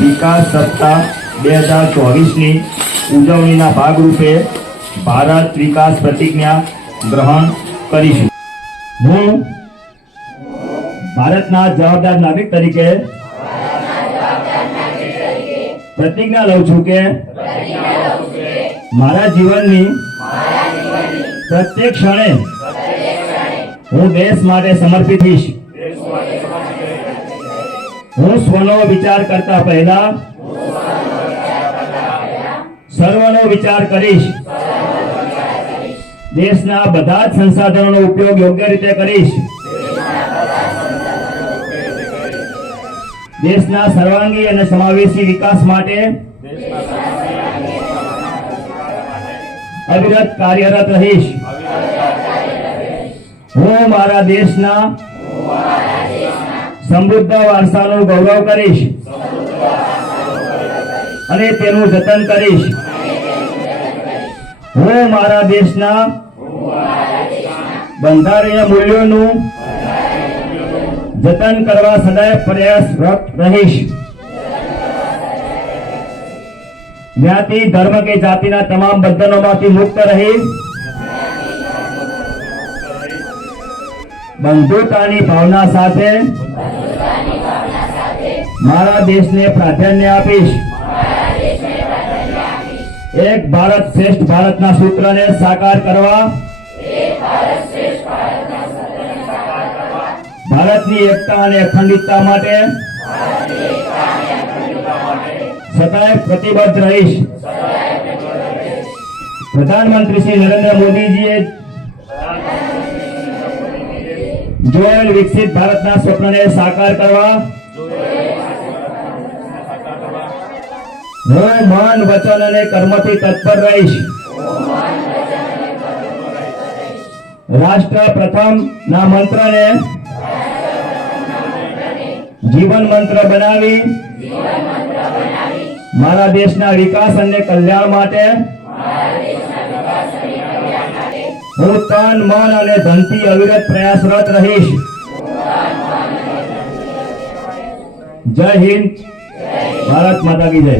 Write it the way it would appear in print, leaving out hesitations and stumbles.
વિકાસ સપ્તાહ 2024ની ઉજવણીના ભાગરૂપે ભારત વિકાસ પ્રતિજ્ઞા ગ્રહણ કરીશું। હું ભારતના જવાબદાર નાગરિક તરીકે प्रतिज्ञा लઉં છું કે મારા જીવનની प्रत्येक क्षणे હું देश માટે समर्पित થઈશ। હું સ્વનો વિચાર કરતા પહેલા સર્વનો વિચાર કરીશ। દેશના બધા જ સંસાધનોનો ઉપયોગ યોગ્ય રીતે કરીશ। દેશના સર્વાંગી અને સમાવેશી વિકાસ માટે અવિરત કાર્યરત રહીશ। હું મારા દેશના સમૃદ્ધ વારસાનું ગૌરવ કરીશ અને તેનું જતન કરીશ। હું મારા દેશના બંધારણીય મૂલ્યોનું जतन करवा सदैव प्रयासरत रहीश। ज्ञाति धर्म के जातिना तमाम बंधनों मुक्त रही बंधुतानी भावना साथे मारा देश ने प्राधान्य आपीश। एक भारत श्रेष्ठ भारत ना सूत्र ने साकार करवा भारतनी एकता और अखंडितता माटे सदैव प्रतिबद्ध रहीश। प्रधानमंत्री श्री नरेंद्र मोदी जी जोएल विकसित भारतना स्वप्न ने साकार करवा હું મન વચન અને કર્મથી તત્પર રહીશ। રાષ્ટ્ર પ્રથમ ના મંત્રને जीवन मंत्र बनावी मारा देशना विकास और कल्याण माटे हूँ तन मन और धनथी अविरत प्रयासरत रहीश। जय हिंद, भारत माता की जय।